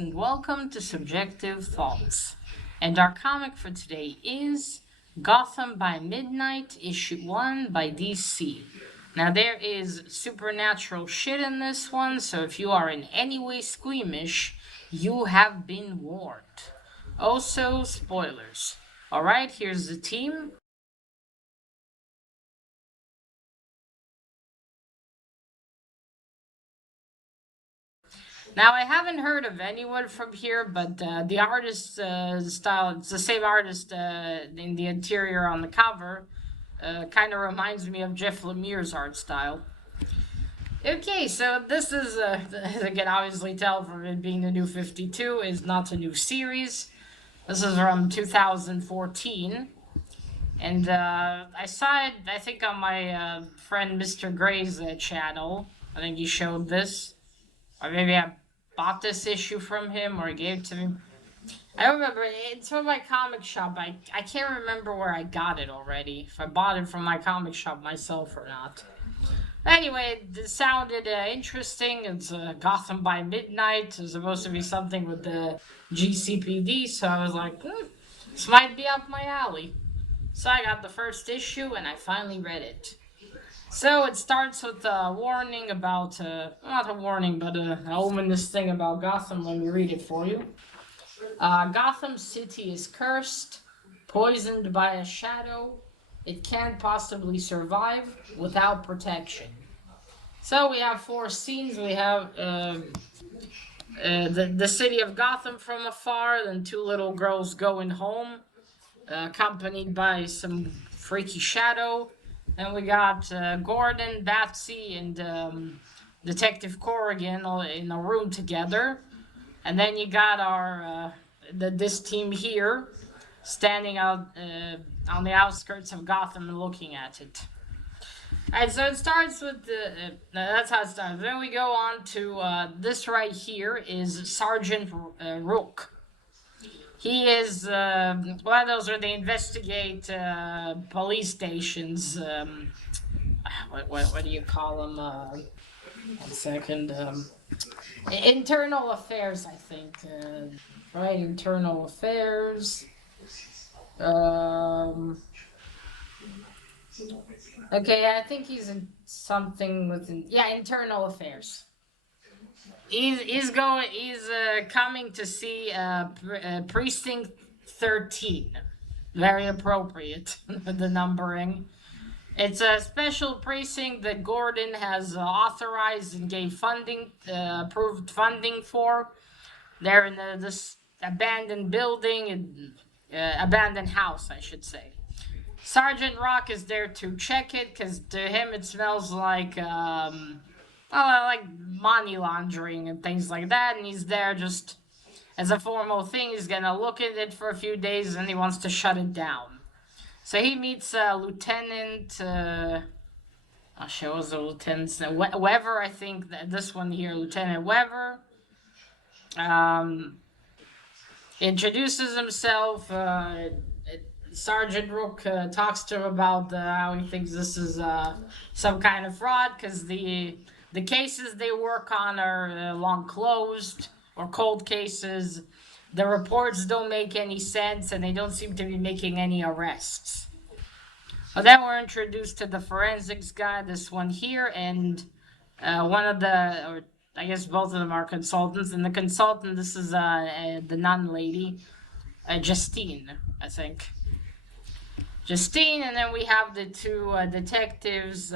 and welcome to Subjective Thoughts. And our comic for today is Gotham by Midnight, Issue 1 by DC. Now, there is supernatural shit in this one, so if you are in any way squeamish, you have been warned. Also, spoilers. Alright, here's the team. Now, I haven't heard of anyone from here, but the artist style, it's the same artist in the interior on the cover. Kind of reminds me of Jeff Lemire's art style. Okay, so this is, as you can obviously tell from it being the new 52, is not a new series. This is from 2014. And I saw it, I think, on my friend Mr. Gray's channel. I think he showed this. Or maybe I bought this issue from him or gave it to him. I don't remember. It's from my comic shop. I can't remember where I got it already. If I bought it from my comic shop myself or not. Anyway, it sounded interesting. It's Gotham by Midnight. It's supposed to be something with the GCPD. So I was like, this might be up my alley. So I got the first issue and I finally read it. So it starts with a warning about, not a warning, but an ominous thing about Gotham. Let me read it for you. Gotham City is cursed, poisoned by a shadow. It can't possibly survive without protection. So we have four scenes. We have the city of Gotham from afar, then two little girls going home, accompanied by some freaky shadow. And we got Gordon, Batsy, and Detective Corrigan all in a room together. And then you got our this team here, standing out on the outskirts of Gotham and looking at it. Alright, so it starts with the... that's how it starts. Then we go on to this right here is Sergeant Rook. He is, well, those are they investigate police stations. What do you call them? 1 second. Internal affairs, I think. Right, internal affairs. Okay, I think he's in something within. Yeah, internal affairs. He's coming to see precinct 13. Very appropriate, the numbering. It's a special precinct that Gordon has authorized and gave funding, approved funding for. They're in this abandoned building, abandoned house, I should say. Sergeant Rock is there to check it because to him it smells like like money laundering and things like that, and he's there just as a formal thing. He's gonna look at it for a few days and he wants to shut it down. So he meets Lieutenant, oh shit, what was the lieutenant's name? Weber, I think, this one here, Lieutenant Weber. Introduces himself, Sergeant Rook talks to him about how he thinks this is some kind of fraud, because the cases they work on are long closed or cold cases. The reports don't make any sense, and they don't seem to be making any arrests. Well, then we're introduced to the forensics guy, this one here, and one of the, or I guess both of them are consultants, and the consultant, this is the nun lady, Justine, I think. Justine, and then we have the two detectives.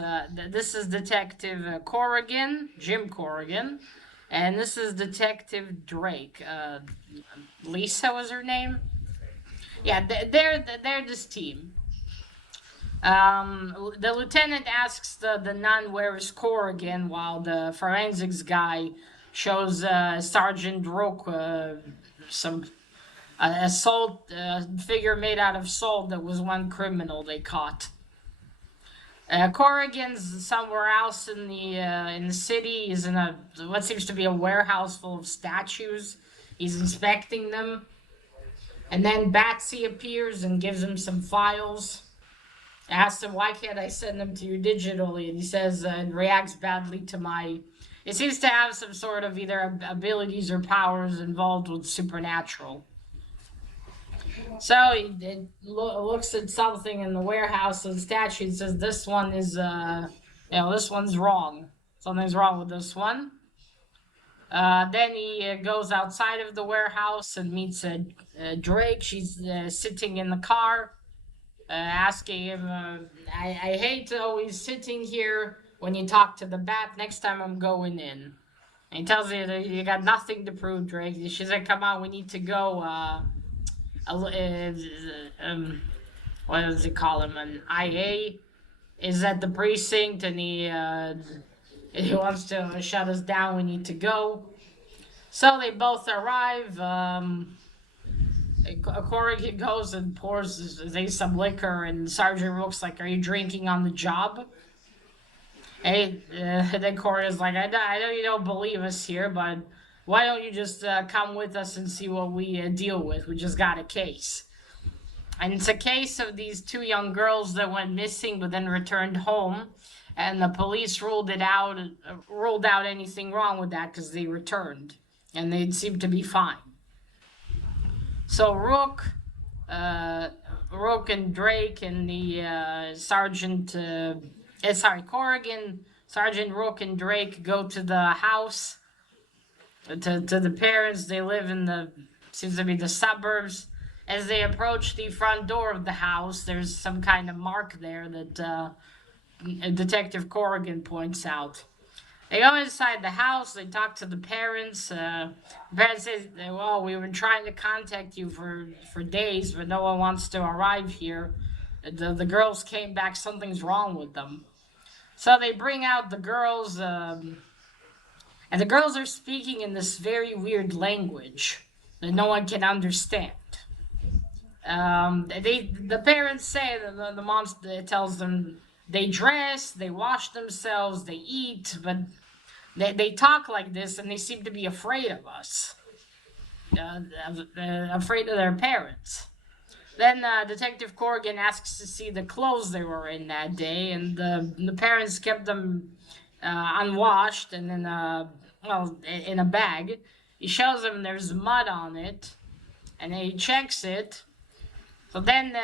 This is Detective Corrigan, Jim Corrigan, and this is Detective Drake. Lisa was her name. Yeah, they're this team. The lieutenant asks the nun where is Corrigan, while the forensics guy shows Sergeant Rook some a salt figure made out of salt that was one criminal they caught. Corrigan's somewhere else in the city. He's in a what seems to be a warehouse full of statues. He's inspecting them, and then Batsy appears and gives him some files. Asks him, why can't I send them to you digitally? And he says, and reacts badly to my It seems to have some sort of either abilities or powers involved with supernatural. So it looks at something in the warehouse and statue and says, "This one is, this one's wrong. Something's wrong with this one." Then he goes outside of the warehouse and meets Drake. She's sitting in the car, asking him, I hate always sitting here when you talk to the bat. Next time I'm going in." And he tells her that you got nothing to prove, Drake. She said, "Come on, we need to go. What does he call him? An IA is at the precinct, and he wants to shut us down. We need to go." So they both arrive. Corrigan goes and pours some liquor, and Sergeant Rook's like, "Are you drinking on the job?" And then Corrigan's like, I know you don't believe us here, but why don't you just come with us and see what we deal with? We just got a case. And it's a case of these two young girls that went missing but then returned home. And the police ruled out anything wrong with that because they returned. And they seemed to be fine. So Rook and Drake and the Corrigan, Sergeant Rook and Drake go to the house, to the parents. They live in seems to be the suburbs. As they approach the front door of the house, there's some kind of mark there that Detective Corrigan points out. They go inside the house, they talk to the parents. The parents say, "Well, we've been trying to contact you for days, but no one wants to arrive here. The girls came back, something's wrong with them." So they bring out the girls, and the girls are speaking in this very weird language that no one can understand. The parents say that the mom tells them they dress, they wash themselves, they eat, but they talk like this, and they seem to be afraid of us, afraid of their parents. Then Detective Corrigan asks to see the clothes they were in that day, and the parents kept them unwashed and in a bag. He shows them there's mud on it, and he checks it. So then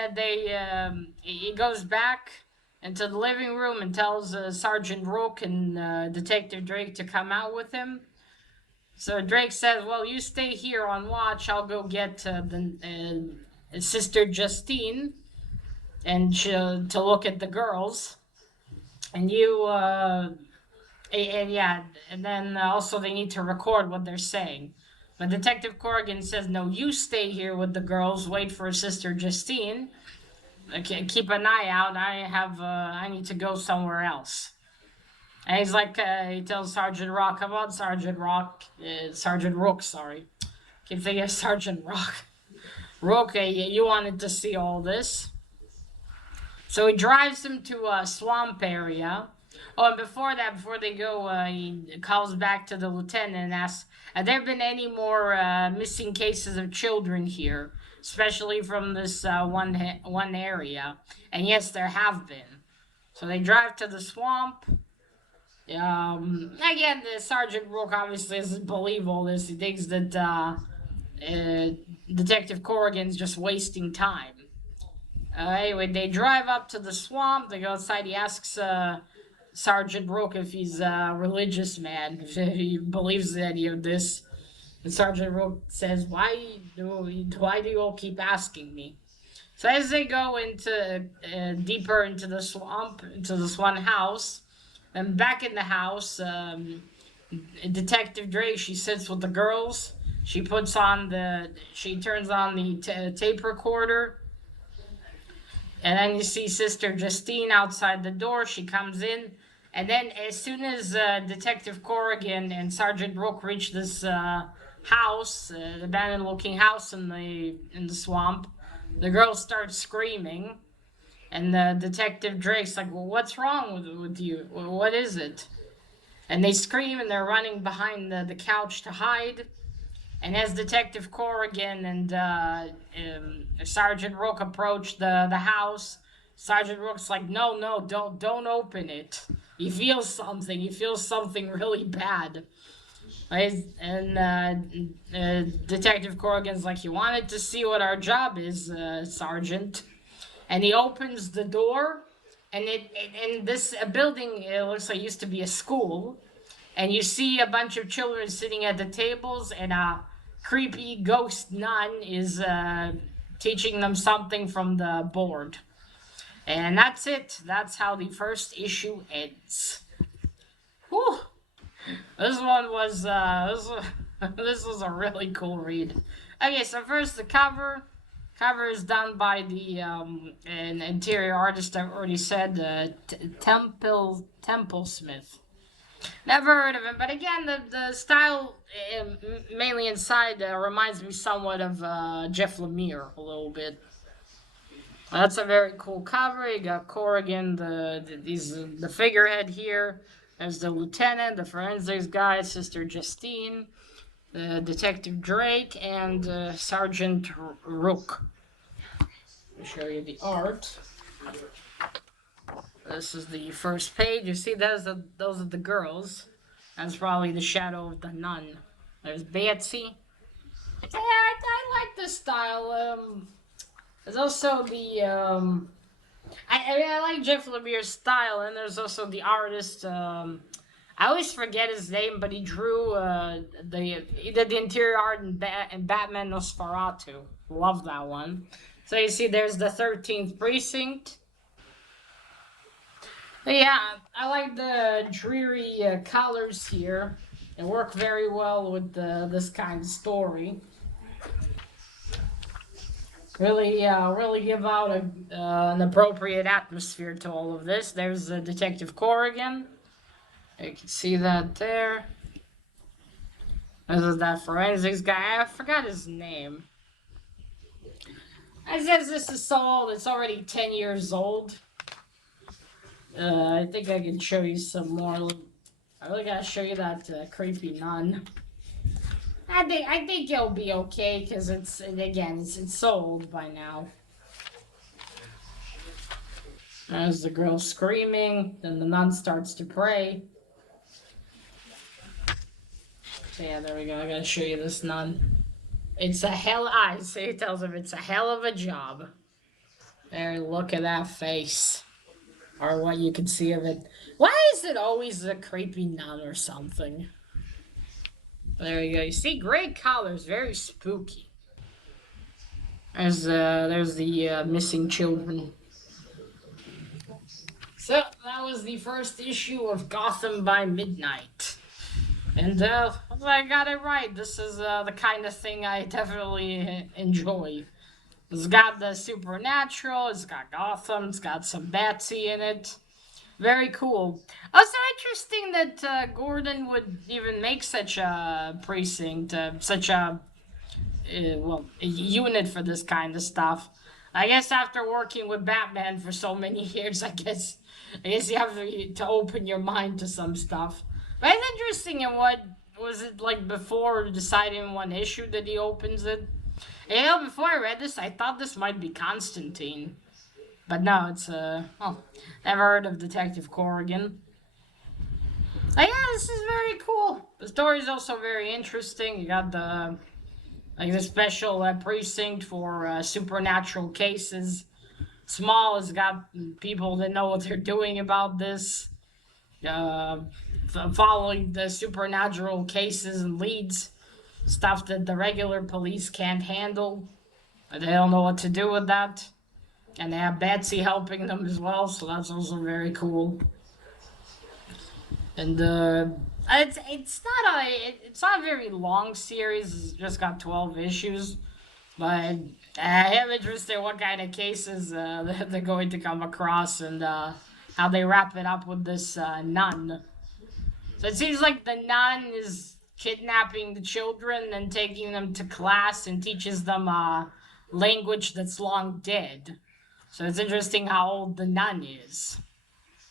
he goes back into the living room and tells Sergeant Rook and Detective Drake to come out with him. So Drake says, "Well, you stay here on watch. I'll go get Sister Justine and to look at the girls. And you, and then also they need to record what they're saying." But Detective Corrigan says, "No, you stay here with the girls. Wait for Sister Justine. Okay, keep an eye out. I need to go somewhere else." And he's like, he tells Sergeant Rock, "Come on, Sergeant Rook, sorry. Keep thinking of Sergeant Rock. Rook, you wanted to see all this." So he drives them to a swamp area. Oh, and before they go, he calls back to the lieutenant and asks, "Have there been any more missing cases of children here, especially from this one area?" And yes, there have been. So they drive to the swamp. Again, the Sergeant Rook obviously doesn't believe all this. He thinks that Detective Corrigan's just wasting time. Anyway, they drive up to the swamp. They go outside. He asks Sergeant Rook if he's a religious man, if he believes in any of this. And Sergeant Rook says, why do you all keep asking me?" So as they go deeper into the swamp, into this one house, and back in the house, Detective Drake, she sits with the girls. She turns on the tape recorder. And then you see Sister Justine outside the door. She comes in. And then as soon as Detective Corrigan and Sergeant Rook reach this house, the abandoned-looking house in the swamp, the girls start screaming. And Detective Drake's like, "Well, what's wrong with you? What is it?" And they scream, and they're running behind the couch to hide. And as Detective Corrigan and Sergeant Rook approach the house, Sergeant Rook's like, no, no, don't open it. He feels something. He feels something really bad. Right? And Detective Corrigan's like, you wanted to see what our job is, Sergeant. And he opens the door, and in this building, it looks like it used to be a school. And you see a bunch of children sitting at the tables, and a creepy ghost nun is teaching them something from the board. And that's it. That's how the first issue ends. Whew. This one was this was a really cool read. Okay, so first the cover. Cover is done by the an interior artist I've already said, Temple Smith. Never heard of him, but again, the style, mainly inside, reminds me somewhat of Jeff Lemire a little bit. That's a very cool cover. You got Corrigan, the figurehead here. There's the lieutenant, the forensics guy, Sister Justine, Detective Drake, and Sergeant Rook. I'll show you the art. This is the first page. You see, those are the girls. That's probably the shadow of the nun. There's Betsy. Yeah, I like this style. There's also the I like Jeff Lemire's style, and there's also the artist. I always forget his name, but he drew he did the interior art in Batman Nosferatu. Love that one. So you see, there's the 13th precinct. But yeah, I like the dreary colors here. They work very well with this kind of story. Really give out an appropriate atmosphere to all of this. There's Detective Corrigan. You can see that there. This is that forensics guy. I forgot his name. It says this is so old. It's already 10 years old. I think I can show you some more. I really gotta show you that creepy nun. I think it'll be okay because it's so old by now. There's the girl screaming, then the nun starts to pray. So yeah, there we go. I gotta show you this nun. It's a hell. I say it tells him it's a hell of a job. There, look at that face, or what you can see of it. Why is it always a creepy nun or something? There you go. You see, gray colors, very spooky. There's the missing children. So that was the first issue of Gotham by Midnight, and I got it right. This is the kind of thing I definitely enjoy. It's got the supernatural. It's got Gotham. It's got some Betsy in it. Very cool. Also interesting that Gordon would even make such a precinct, such a unit for this kind of stuff. I guess after working with Batman for so many years, I guess you have to open your mind to some stuff. But it's interesting. And what was it like before deciding one issue that he opens it? You know, before I read this, I thought this might be Constantine. But no, it's, never heard of Detective Corrigan. Yeah, this is very cool. The story is also very interesting. You got the special precinct for supernatural cases. Small has got people that know what they're doing about this. Following the supernatural cases and leads. Stuff that the regular police can't handle. They don't know what to do with that. And they have Betsy helping them as well, so that's also very cool. And it's not a very long series. It's just got 12 issues, but I am interested in what kind of cases they're going to come across and how they wrap it up with this nun. So it seems like the nun is kidnapping the children and taking them to class and teaches them language that's long dead. So it's interesting how old the nun is.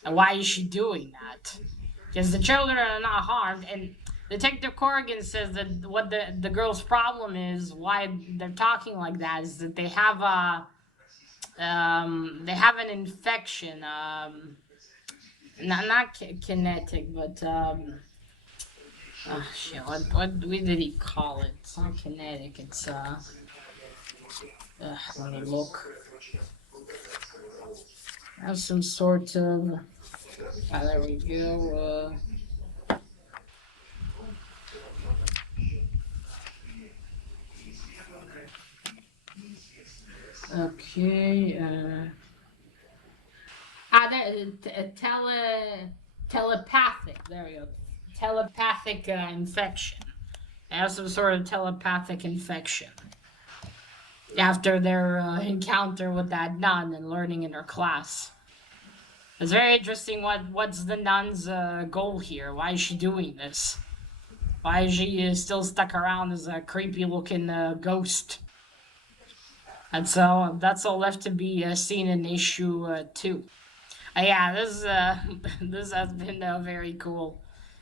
And why is she doing that? Because the children are not harmed. And Detective Corrigan says that what the girl's problem is, why they're talking like that, is that they have they have an infection. Not kinetic, but oh shit, what did he call it? It's not kinetic. It's let me look. Have some sort of. There we go. Okay. Telepathic. There we go. Telepathic infection. They have some sort of telepathic infection after their encounter with that nun and learning in her class. It's very interesting. What's the nun's goal here? Why is she doing this? Why is she still stuck around as a creepy looking ghost? And so that's all left to be seen in issue 2. Yeah, this this has been very cool.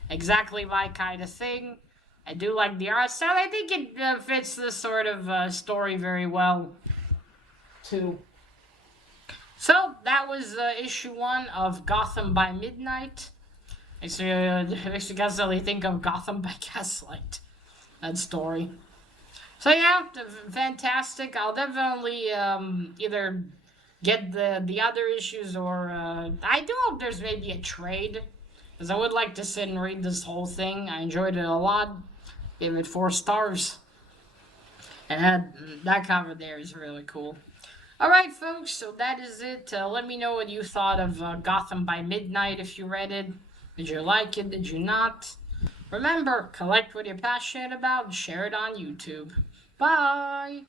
Exactly my kind of thing. I do like the art style. I think it fits this sort of story very well, too. So that was issue 1 of Gotham by Midnight. Makes me constantly think of Gotham by Gaslight. That story. So yeah, fantastic. I'll definitely either get the other issues, or I do hope there's maybe a trade, because I would like to sit and read this whole thing. I enjoyed it a lot. Gave it 4 stars, and that cover there is really cool. All right, folks. So that is it. Let me know what you thought of Gotham by Midnight. If you read it, did you like it? Did you not? Remember, collect what you're passionate about and share it on YouTube. Bye!